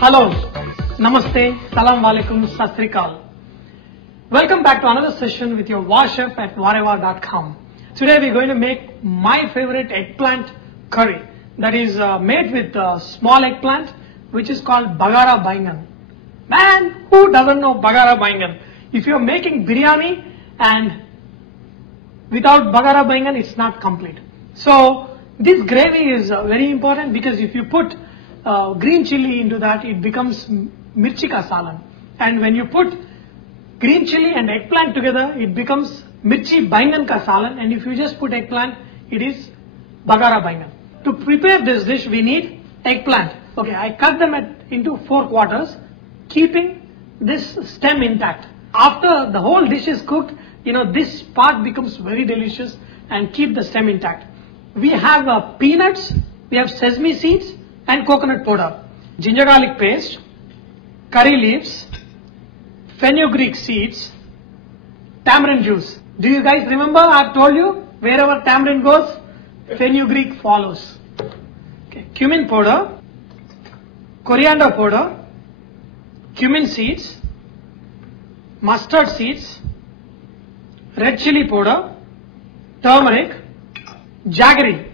Hello, Namaste, Salam Alaikum, Sat Sri Akal. Welcome back to another session with your Vahchef at Vahrehvah.com. Today we are going to make my favorite eggplant curry that is made with small eggplant, which is called bagara baingan. Man, who doesn't know bagara baingan? If you are making biryani and without bagara baingan, it's not complete. So this gravy is very important because if you put green chili into that, it becomes mirchi ka salan. And when you put green chili and eggplant together, it becomes mirchi baingan ka salan. And if you just put eggplant, it is bagara baingan. To prepare this dish, we need eggplant. Okay, I cut them into 4 quarters, keeping this stem intact. After the whole dish is cooked, this part becomes very delicious, and keep the stem intact. We have peanuts, we have sesame seeds, and coconut powder, ginger garlic paste, curry leaves, fenugreek seeds, tamarind juice. Do you guys remember? I've told you, wherever tamarind goes, fenugreek follows. Okay. Cumin powder, coriander powder, cumin seeds, mustard seeds, red chili powder, turmeric, jaggery.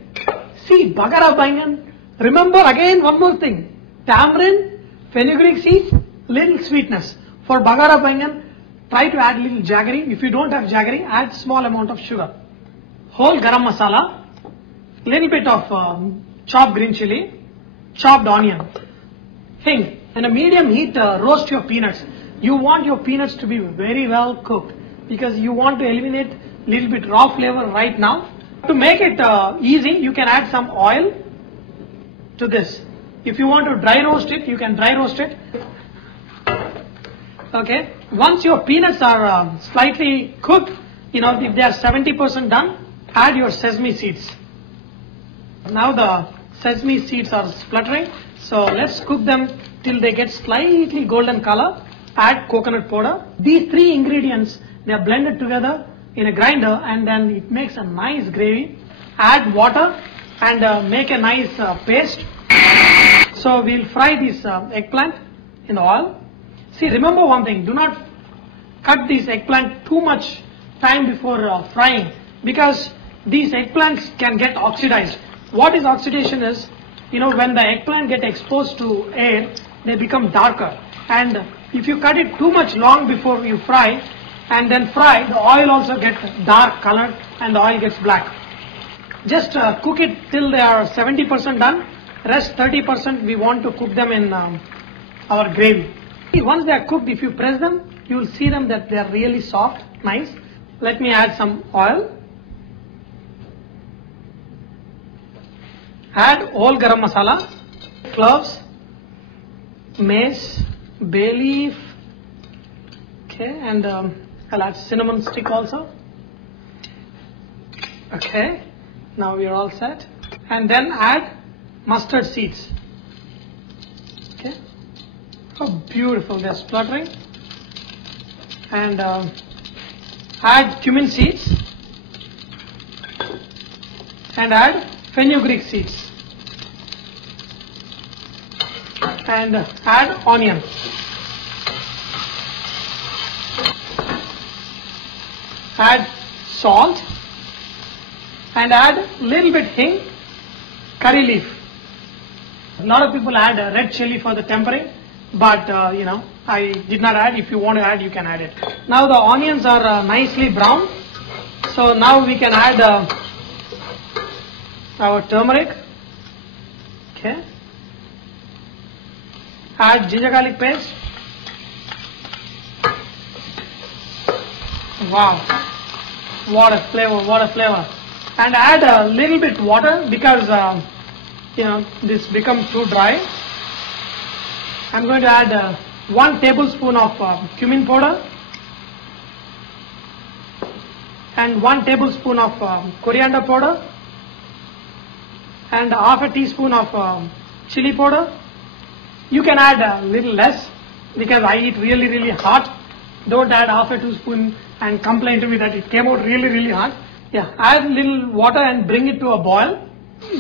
See, bagara baingan. Remember again one more thing, tamarind, fenugreek seeds, little sweetness. For bagara baingan, try to add little jaggery. If you don't have jaggery, add small amount of sugar. Whole garam masala, little bit of chopped green chili, chopped onion, hing. In a medium heat, roast your peanuts. You want your peanuts to be very well cooked because you want to eliminate little bit raw flavor right now. To make it easy, you can add some oil to this. If you want to dry roast it, you can dry roast it. Okay. Once your peanuts are slightly cooked, if they are 70% done, add your sesame seeds. Now the sesame seeds are spluttering, so let's cook them till they get slightly golden color. Add coconut powder. These 3 ingredients, they are blended together in a grinder, and then it makes a nice gravy. Add water and make a nice paste. So we'll fry this eggplant in the oil. See, remember one thing, do not cut this eggplant too much time before frying, because these eggplants can get oxidized. What is oxidation is, when the eggplant get exposed to air, they become darker. And if you cut it too much long before you fry and then fry, the oil also gets dark colored and the oil gets black. Just cook it till they are 70% done. Rest 30% we want to cook them in our gravy. Once they are cooked, if you press them, you will see them that they are really soft, nice. Let me add some oil. Add whole garam masala, cloves, mace, bay leaf, okay, and I'll add cinnamon stick also. Okay, now we are all set. And then add mustard seeds. Okay, how beautiful, they are spluttering. And add cumin seeds and add fenugreek seeds and add onion. Add salt and add little bit hing, curry leaf. A lot of people add red chili for the tempering, but I did not add. If you want to add, you can add it. Now the onions are nicely brown, so now we can add our turmeric. Okay. Add ginger garlic paste. Wow, what a flavor, what a flavor. And add a little bit water because this becomes too dry. I'm going to add 1 tablespoon of cumin powder and 1 tablespoon of coriander powder and half a teaspoon of chili powder. You can add a little less because I eat really, really hot. Don't add half a teaspoon and complain to me that it came out really, really hot. Yeah, add little water and bring it to a boil.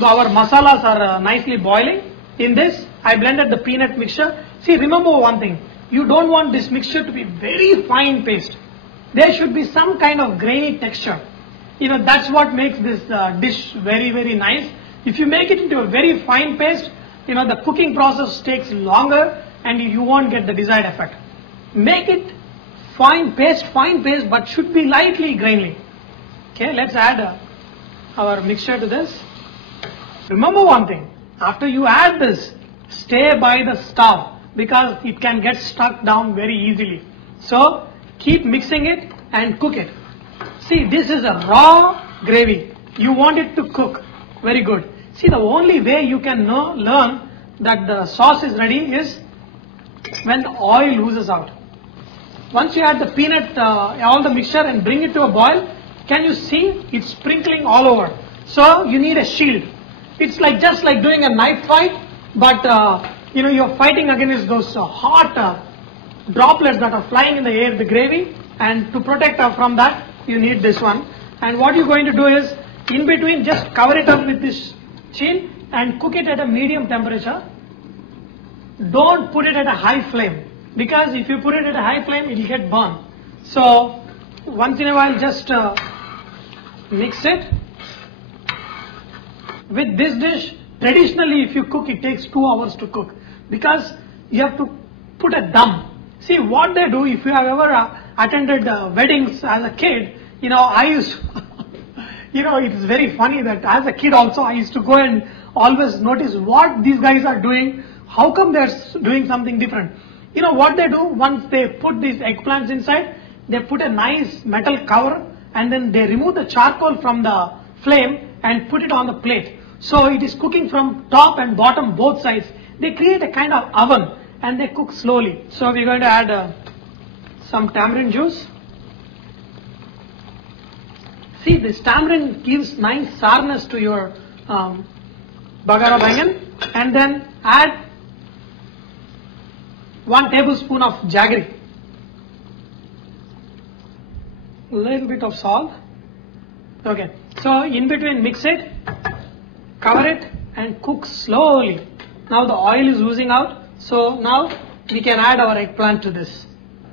Our masalas are nicely boiling. In this, I blended the peanut mixture. See, remember one thing. You don't want this mixture to be very fine paste. There should be some kind of grainy texture. That's what makes this dish very, very nice. If you make it into a very fine paste, the cooking process takes longer and you won't get the desired effect. Make it fine paste, but should be lightly grainy. Okay, let's add our mixture to this. Remember one thing, after you add this, stay by the stove because it can get stuck down very easily. So, keep mixing it and cook it. See, this is a raw gravy. You want it to cook very good. See, the only way you can learn that the sauce is ready is when the oil oozes out. Once you add the peanut, all the mixture and bring it to a boil, can you see it's sprinkling all over? So you need a shield. It's just like doing a knife fight, but you're fighting against those hot droplets that are flying in the air, the gravy, and to protect from that, you need this one. And what you're going to do is, in between, just cover it up with this chin and cook it at a medium temperature. Don't put it at a high flame, because if you put it at a high flame, it will get burned. So, once in a while, just mix it. With this dish, traditionally, if you cook, it takes 2 hours to cook, because you have to put a dum. See, what they do, if you have ever attended weddings as a kid, I used it's very funny that as a kid also, I used to go and always notice what these guys are doing, how come they're doing something different. What they do, once they put these eggplants inside, they put a nice metal cover and then they remove the charcoal from the flame and put it on the plate. So it is cooking from top and bottom, both sides. They create a kind of oven and they cook slowly. So we're going to add some tamarind juice. See, this tamarind gives nice sourness to your bagara baingan, and then add 1 tablespoon of jaggery, a little bit of salt. Okay, so in between mix it, cover it and cook slowly. Now the oil is oozing out, so now we can add our eggplant to this.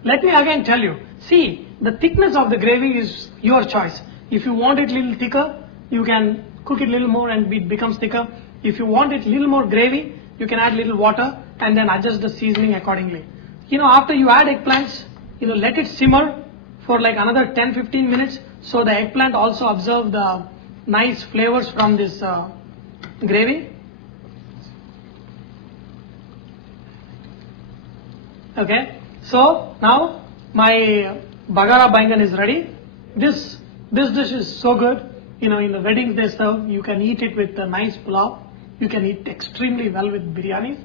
Let me again tell you, see, the thickness of the gravy is your choice. If you want it a little thicker, you can cook it a little more and it becomes thicker. If you want it a little more gravy, you can add little water and then adjust the seasoning accordingly. After you add eggplants, let it simmer for like another 10-15 minutes so the eggplant also absorb the nice flavors from this gravy. Okay, so now my bagara baingan is ready. This dish is so good. In the weddings they serve, you can eat it with a nice pulao. You can eat extremely well with biryanis.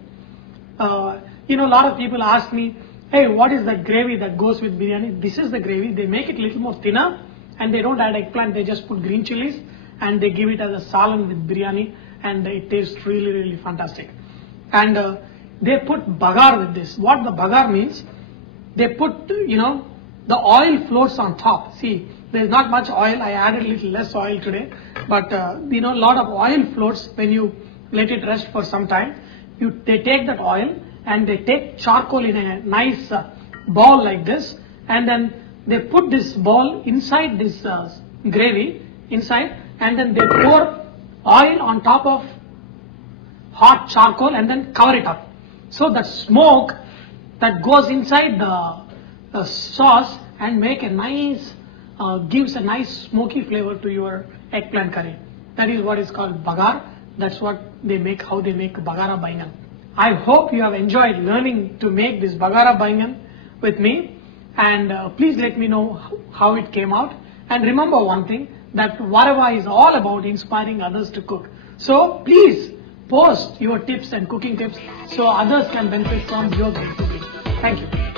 A lot of people ask me, hey, what is that gravy that goes with biryani? This is the gravy. They make it a little more thinner and they don't add eggplant. They just put green chilies and they give it as a salan with biryani and it tastes really, really fantastic. And they put bagar with this. What the bagar means, they put, the oil floats on top. See, there's not much oil. I added a little less oil today. But, a lot of oil floats when you let it rest for some time. They take that oil and they take charcoal in a nice ball like this. And then they put this ball inside this gravy, inside. And then they pour oil on top of hot charcoal and then cover it up. So the smoke that goes inside the sauce and make a nice, gives a nice smoky flavor to your eggplant curry. That is what is called bagar. That's what they make, how they make bagara baingan. I hope you have enjoyed learning to make this bagara baingan with me. And please let me know how it came out. And remember one thing, that Vahrehvah is all about inspiring others to cook. So please post your tips and cooking tips so others can benefit from your cooking. Thank you.